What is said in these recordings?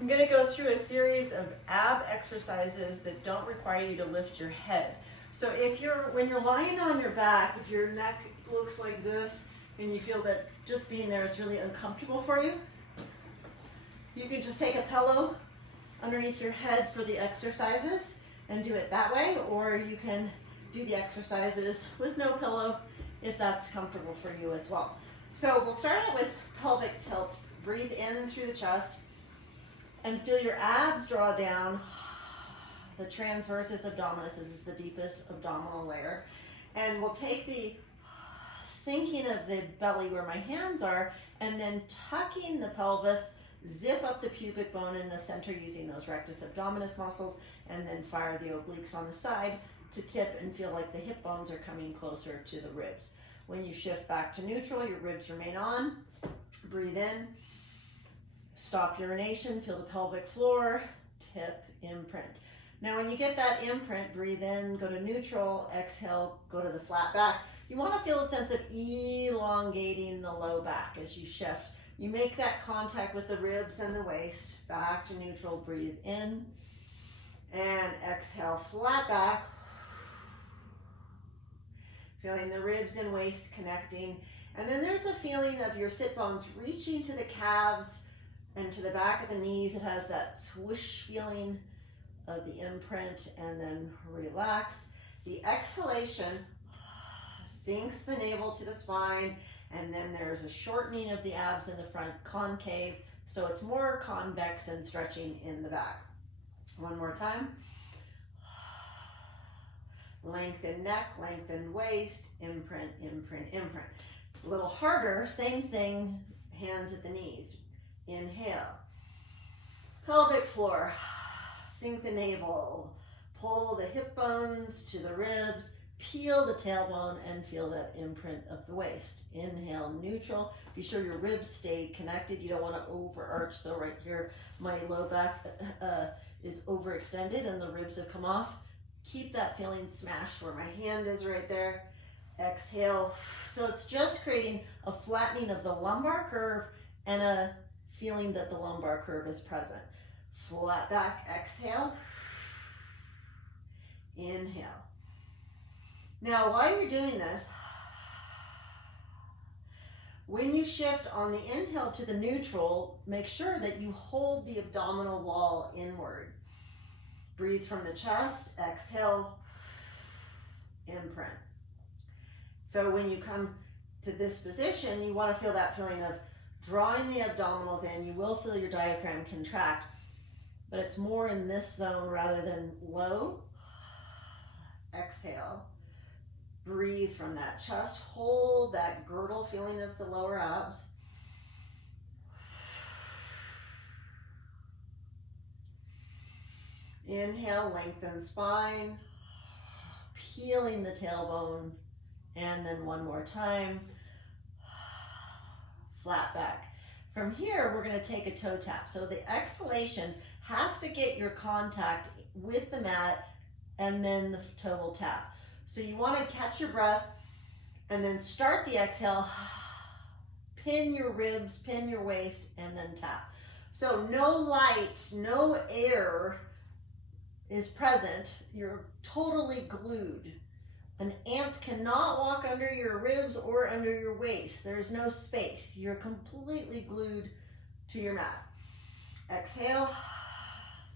I'm going to go through a series of ab exercises that don't require you to lift your head. So when you're lying on your back, if your neck looks like this and you feel that just being there is really uncomfortable for you, you can just take a pillow underneath your head for the exercises and do it that way, or you can do the exercises with no pillow if that's comfortable for you as well. So we'll start out with pelvic tilts. Breathe in through the chest and feel your abs draw down. The transversus abdominis, this is the deepest abdominal layer. And we'll take the sinking of the belly where my hands are and then tucking the pelvis, zip up the pubic bone in the center using those rectus abdominis muscles, and then fire the obliques on the side to tip and feel like the hip bones are coming closer to the ribs. When you shift back to neutral, your ribs remain on. Breathe in. Stop urination, feel the pelvic floor, tip, imprint. Now when you get that imprint, breathe in, go to neutral, exhale, go to the flat back. You want to feel a sense of elongating the low back as you shift. You make that contact with the ribs and the waist. Back to neutral, breathe in, and exhale, flat back. Feeling the ribs and waist connecting. And then there's a feeling of your sit bones reaching to the calves and to the back of the knees. It has that swoosh feeling of the imprint, and then relax. The exhalation sinks the navel to the spine, and then there's a shortening of the abs in the front, concave, so it's more convex and stretching in the back. One more time. Lengthen neck, lengthen waist, imprint, imprint, imprint. A little harder, same thing, hands at the knees. Inhale. Pelvic floor. Sink the navel. Pull the hip bones to the ribs. Peel the tailbone and feel that imprint of the waist. Inhale, neutral. Be sure your ribs stay connected. You don't want to overarch. So right here, my low back is overextended and the ribs have come off. Keep that feeling smashed where my hand is right there. Exhale. So it's just creating a flattening of the lumbar curve and a feeling that the lumbar curve is present. Flat back, exhale. Inhale. Now, while you're doing this, when you shift on the inhale to the neutral, make sure that you hold the abdominal wall inward. Breathe from the chest, exhale, imprint. So when you come to this position, you want to feel that feeling of drawing the abdominals in. You will feel your diaphragm contract, but it's more in this zone rather than low. Exhale. Breathe from that chest. Hold that girdle feeling of the lower abs. Inhale, lengthen spine, peeling the tailbone, and then one more time, flat back. From here, we're going to take a toe tap. So the exhalation has to get your contact with the mat, and then the toe will tap. So you want to catch your breath, and then start the exhale, pin your ribs, pin your waist, and then tap. So no light, no air is present. You're totally glued. An ant cannot walk under your ribs or under your waist. There's no space. You're completely glued to your mat. Exhale.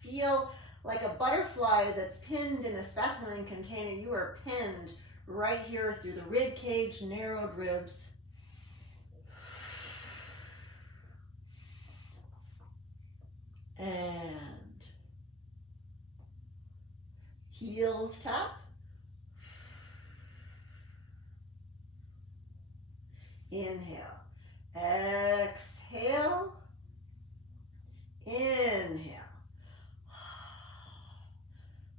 Feel like a butterfly that's pinned in a specimen container. You are pinned right here through the rib cage, narrowed ribs. And heels tap. Inhale. Exhale. Inhale.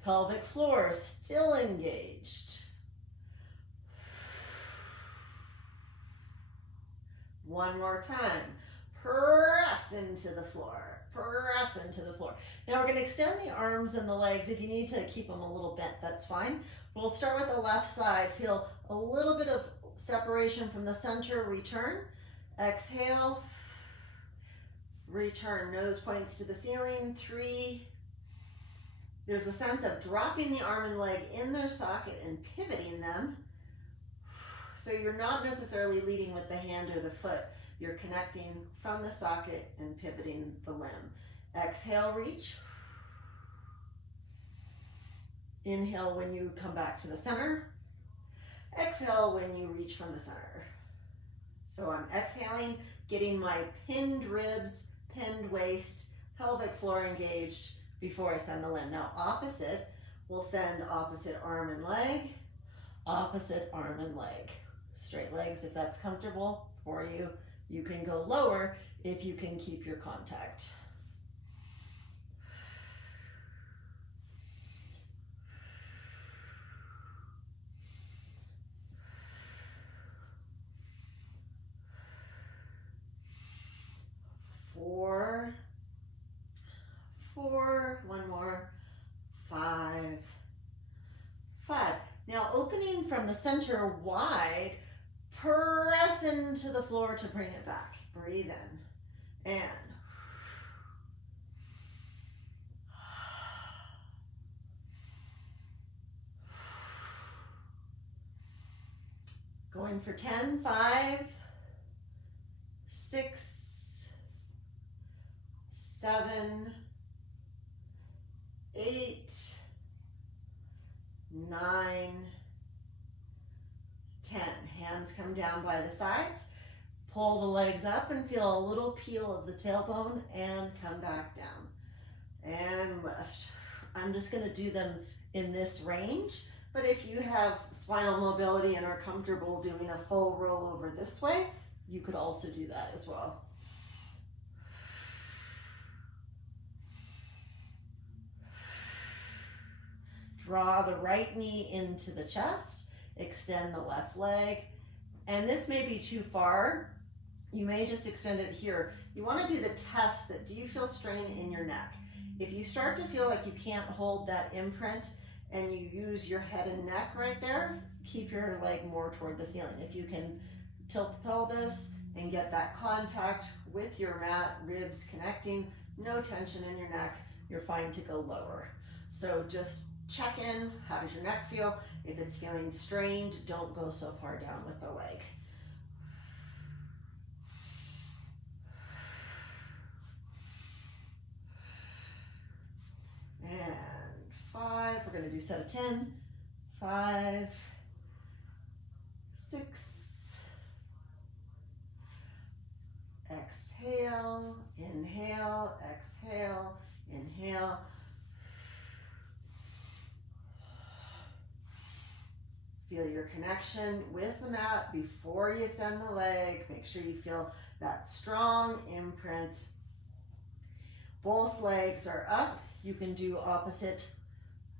Pelvic floor still engaged. One more time. Press into the floor. Press into the floor. Now we're going to extend the arms and the legs. If you need to keep them a little bent, that's fine. We'll start with the left side. Feel a little bit of separation from the center. Return. Exhale. Return, nose points to the ceiling. 3. There's a sense of dropping the arm and leg in their socket and pivoting them. So you're not necessarily leading with the hand or the foot. You're connecting from the socket and pivoting the limb. Exhale, reach. Inhale when you come back to the center. Exhale when you reach from the center. So I'm exhaling, getting my pinned ribs, pinned waist, pelvic floor engaged before I send the limb. Now opposite, we'll send opposite arm and leg, opposite arm and leg. Straight legs if that's comfortable for you. You can go lower if you can keep your contact. Four, one more, 5. Now opening from the center wide, press into the floor to bring it back. Breathe in and going for 10, 5, 6, 7, 8, 9, 10. Hands come down by the sides. Pull the legs up and feel a little peel of the tailbone and come back down. And lift. I'm just going to do them in this range, but if you have spinal mobility and are comfortable doing a full roll over this way, you could also do that as well. Draw the right knee into the chest, extend the left leg, and this may be too far. You may just extend it here. You want to do the test that, do you feel strain in your neck? If you start to feel like you can't hold that imprint and you use your head and neck right there, keep your leg more toward the ceiling. If you can tilt the pelvis and get that contact with your mat, ribs connecting, no tension in your neck, you're fine to go lower. So just check in, how does your neck feel? If it's feeling strained, don't go so far down with the leg. And 5, we're gonna do set of 10. 5, 6, exhale, inhale, exhale, inhale. Feel your connection with the mat before you send the leg. Make sure you feel that strong imprint. Both legs are up. You can do opposite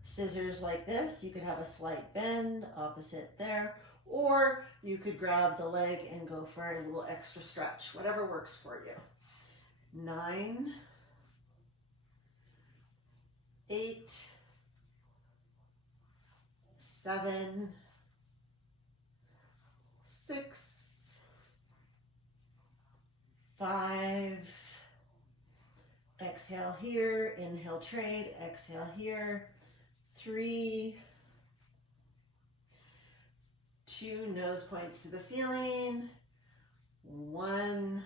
scissors like this. You could have a slight bend, opposite there, or you could grab the leg and go for a little extra stretch, whatever works for you. 9, 8, 7, 6, 5, exhale here, inhale trade, exhale here, 3, 2, nose points to the ceiling, 1,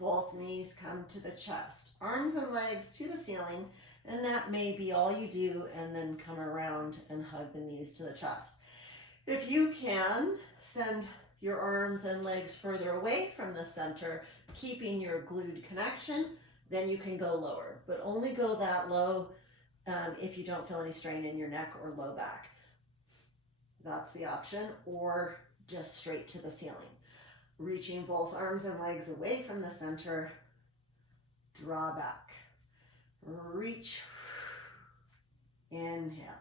both knees come to the chest, arms and legs to the ceiling, and that may be all you do, and then come around and hug the knees to the chest. If you can, send your arms and legs further away from the center, keeping your glued connection, then you can go lower, but only go that low if you don't feel any strain in your neck or low back. That's the option, or just straight to the ceiling. Reaching both arms and legs away from the center, draw back, reach, inhale.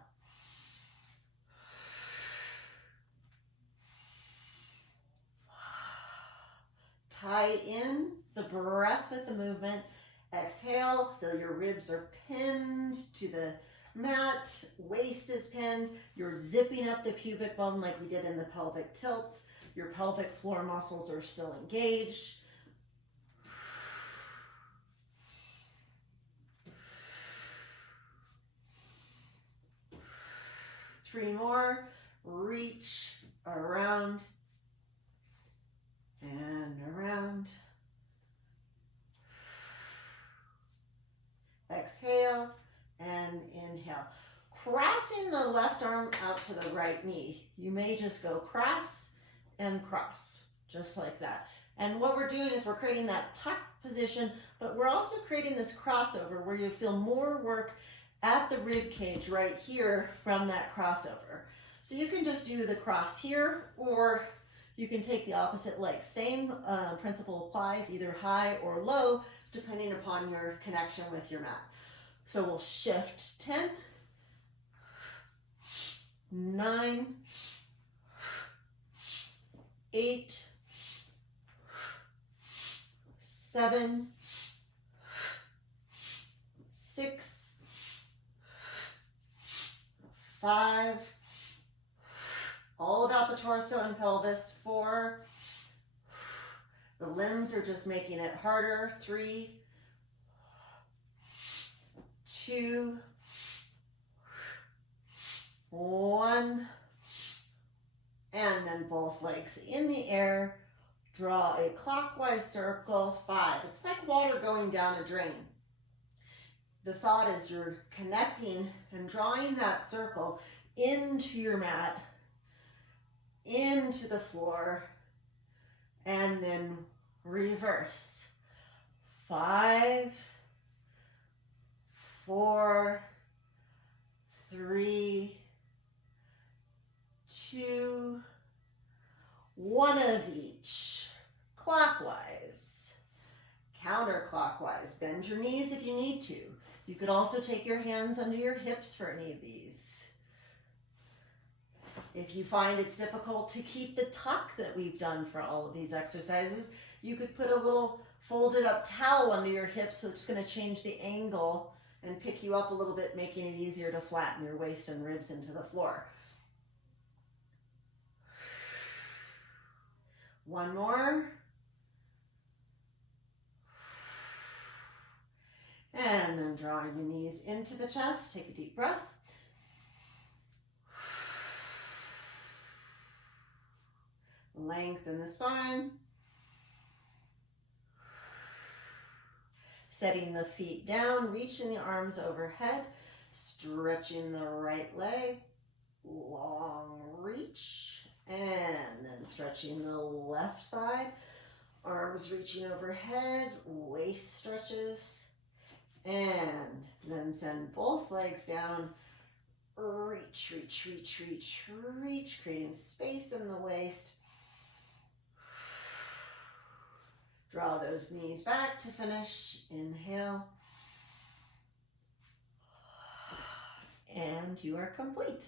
Tie in the breath with the movement. Exhale, feel your ribs are pinned to the mat, waist is pinned, you're zipping up the pubic bone like we did in the pelvic tilts, your pelvic floor muscles are still engaged. 3 more. Reach around and around. Exhale and inhale. Crossing the left arm out to the right knee. You may just go cross and cross, just like that. And what we're doing is we're creating that tuck position, but we're also creating this crossover where you feel more work at the rib cage right here from that crossover. So you can just do the cross here, or you can take the opposite leg. Same principle applies, either high or low, depending upon your connection with your mat. So we'll shift 10, 9, 8, 7, 6, 5, all about the torso and pelvis. 4, the limbs are just making it harder. 3, 2, 1, and then both legs in the air. Draw a clockwise circle. 5. It's like water going down a drain. The thought is you're connecting and drawing that circle into your mat, into the floor, and then reverse. 5, 4, 3, 2, 1 of each. Clockwise, counterclockwise. Bend your knees if you need to. You could also take your hands under your hips for any of these. If you find it's difficult to keep the tuck that we've done for all of these exercises, you could put a little folded up towel under your hips, so it's going to change the angle and pick you up a little bit, making it easier to flatten your waist and ribs into the floor. 1 more. And then drawing the knees into the chest. Take a deep breath. Lengthen the spine. Setting the feet down, reaching the arms overhead, stretching the right leg, long reach, and then stretching the left side, arms reaching overhead, waist stretches, and then send both legs down, reach, reach, reach, reach, reach, creating space in the waist. Draw those knees back to finish. Inhale. And you are complete.